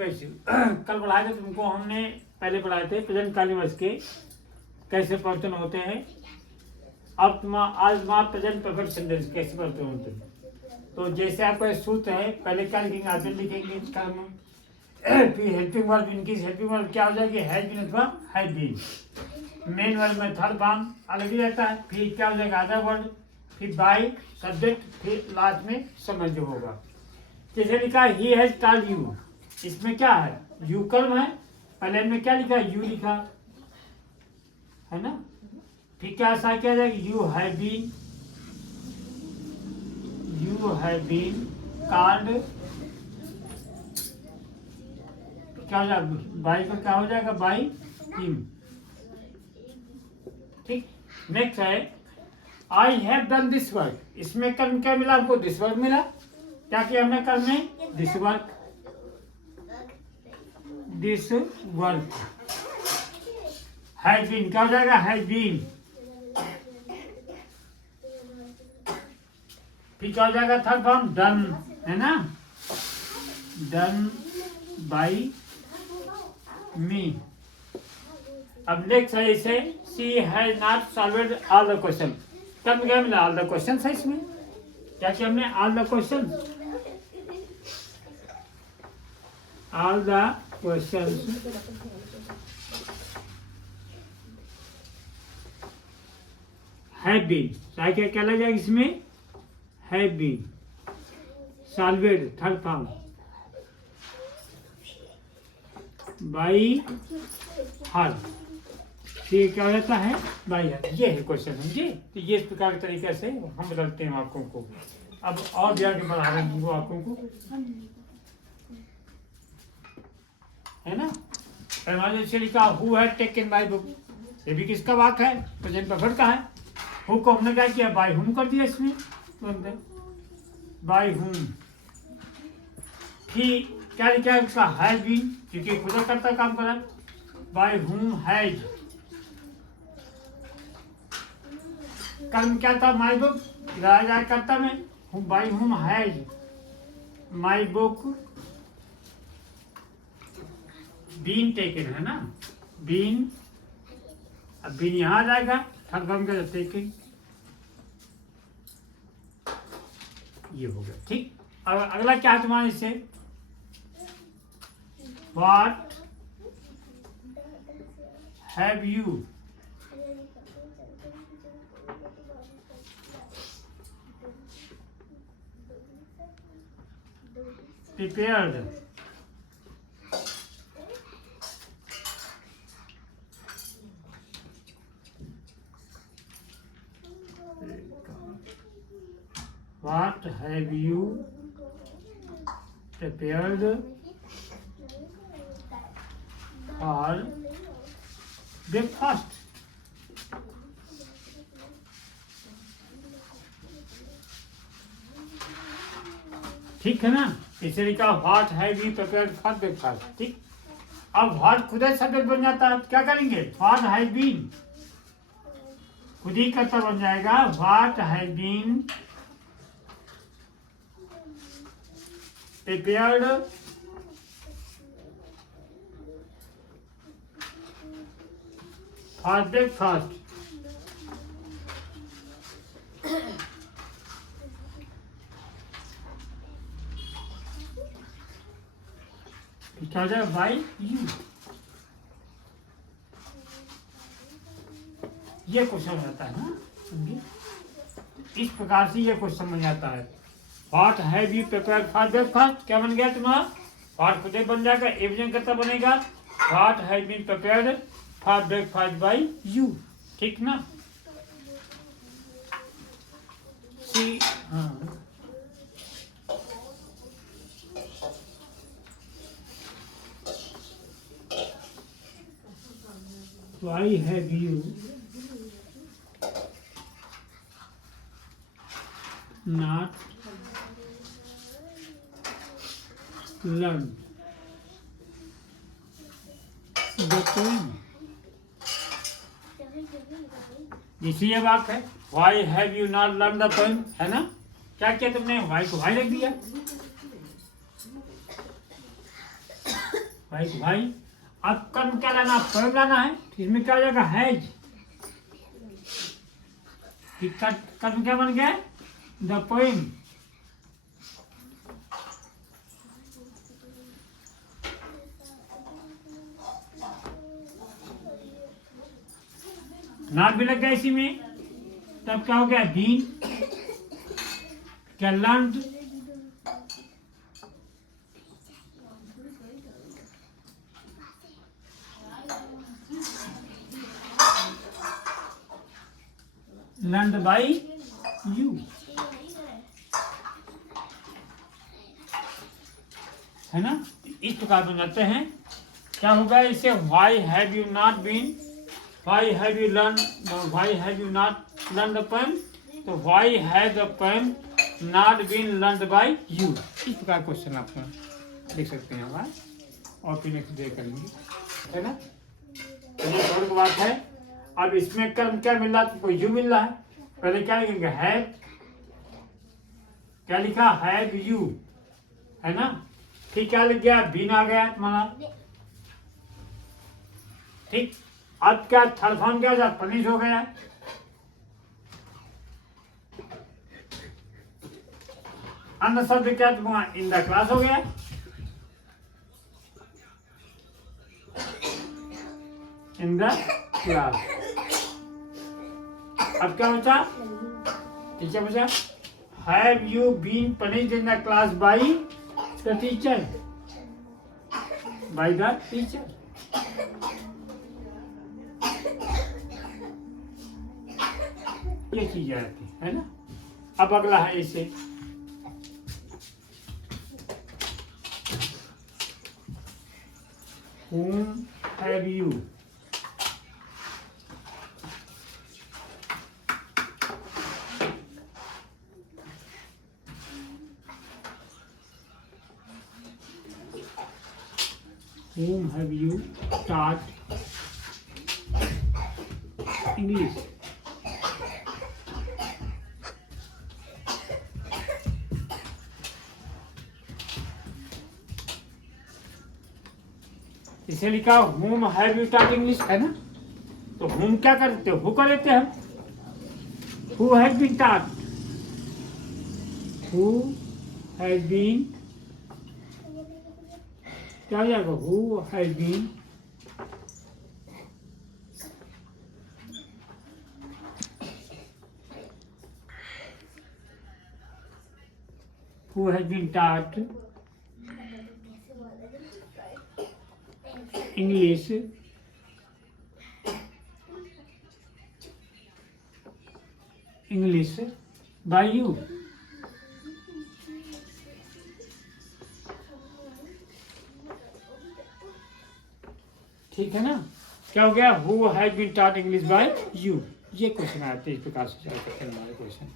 कल पढ़ाए थे तुमको हमने, पहले पढ़ाए थे प्रेजेंट कंटिन्यूअस के कैसे परिवर्तन होते हैं। अब तुम आज प्रेजेंट परफेक्ट सेंटेंस कैसे परिवर्तन होते हैं। तो जैसे आपका सूत्र है, पहले क्या लिखेंगे, आदमी लिखेंगे कर्म, फिर हेल्पिंग वर्ब, इनकी हेल्पिंग वर्ब क्या हो जाएगी, हैज बीन अथवा हैज बीन। मेन वर्ब में थर्ड फॉर्म अलग ही रहता है, फिर क्या हो जाएगा अदर वर्ड, फिर बाय सब्जेक्ट, फिर लास्ट में समझ जो होगा। जैसे लिखा ही हैज टोल्ड यू, इसमें क्या है, यू कर्म है, पहले में क्या लिखा, यू लिखा है ना। फिर क्या ऐसा क्या जाएगा, यू हैव बीन कॉल्ड, क्या हो जाएगा, बाई का क्या हो जाएगा, बाई हिम। ठीक, नेक्स्ट है I have done this work, इसमें कर्म क्या मिला हमको, दिस वर्क मिला। क्या किया हमने कर्म में, दिस वर्क हैज बीन, क्या हो जाएगा, हैज बीन। फिर क्या हो जाएगा थर्ड फॉर्म, डन है ना, डन बाई मी। अब नेक्स्ट है इसे, she has not solved all the question, कब क्या मिला, ऑल द क्वेश्चन है इसमें। क्या किया हमने, all the question, all the questions have been, क्या क्या लग जाएगा इसमें, have been solved third form by her, फिर क्या रहता है, बाई हर। ये है क्वेश्चन समझे। तो ये इस प्रकार के तरीके से हम बदलते हैं वाक्यों को। अब और भी आगे बढ़ा रहे हैं वाक्यों को, है ना। जैसे लिखा who had taken my book, ये भी किसका वाक्य है, प्रेजेंट परफेक्ट का है। हु को हमने क्या किया, बाय हुम कर दिया इसमें, बाय हुम। फिर क्या लिखा है उसका, हैज बीन, क्योंकि खुद करता काम करा, बाय हुम हैज। कर्म क्या था, माय बुक, जाए करता में, by whom has my book been taken, है ना, बीन। अब बीन यहाँ जाएगा, थर्ड फॉर्म का टेकन, ये हो गया। ठीक, अब अगला क्या है तुम्हारे इससे, what have you prepared What have you prepared for breakfast? ठीक है ना, इसे लिखा What have you prepared for breakfast। ठीक, अब What खुद ही सब्जेक्ट बन जाता है, क्या करेंगे, What has been खुद ही कर्ता बन जाएगा, What has been prepared for breakfast। क्या हो जाएगा, बाय यू। ये क्वेश्चन रहता है ना, समझिए। इस प्रकार से ये क्वेश्चन बन जाता है। What have you prepared for breakfast, क्या बन गया तुम्हारा, What खुद ही बन जाएगा, एवजन करता बनेगा, What has been prepared for breakfast by you। ठीक ना, सी, हाँ, why have you not learned the poem। इसी ये बात है, why have you not learn the poem, है ना। क्या किया तुमने, वाई को वाई रख दिया, भाई तो भाई अब कर्म क्या लाना, पोएम लाना है, तो इसमें क्या हो जाएगा, हैज। कर्म क्या बन गया, द पोएम। नॉट भी लग गया इसी में, तब क्या हो गया, बीन। क्या लर्नड, लर्नड बाई यू, है ना। इस प्रकार बन जाते हैं। क्या होगा इसे, why have you not been, why have you learn, why have you not learn the poem, तो why have the poem not been learned by you. इस प्रकार क्वेश्चन आप देख सकते हैं हमारा, और फिर नेक्स्ट डे करेंगे, है ना। तो ये थोड़ी बात है। अब इसमें कर्म क्या मिल रहा है, तुमको यू मिल रहा है। पहले क्या लिखेंगे, हैव, क्या लिखा, हैव यू, है ना। ठीक, क्या लिख गया, बीन आ गया तुम्हारा। ठीक, अब क्या थर्ड फॉर्म क्या हो जाए, पनिश हो गया। अन्य शब्द क्या तुम्हारा, इन द क्लास हो गया। In the class. अब क्या बचा, टीचर बचा, have you been punished in the class by the teacher, by the teacher. ये चीज आती है ना। अब अगला है इसे, whom have you, whom have you taught English? इसे लिखा whom have you taught English, है ना। तो whom क्या करते हो, who कर लेते हैं हम, who has been taught, who has been, क्या हो जाएगा, who has been taught English by you। ठीक है ना। क्या हो गया, who has been taught English by you। ये क्वेश्चन आते हैं इस प्रकार से, हमारे क्वेश्चन।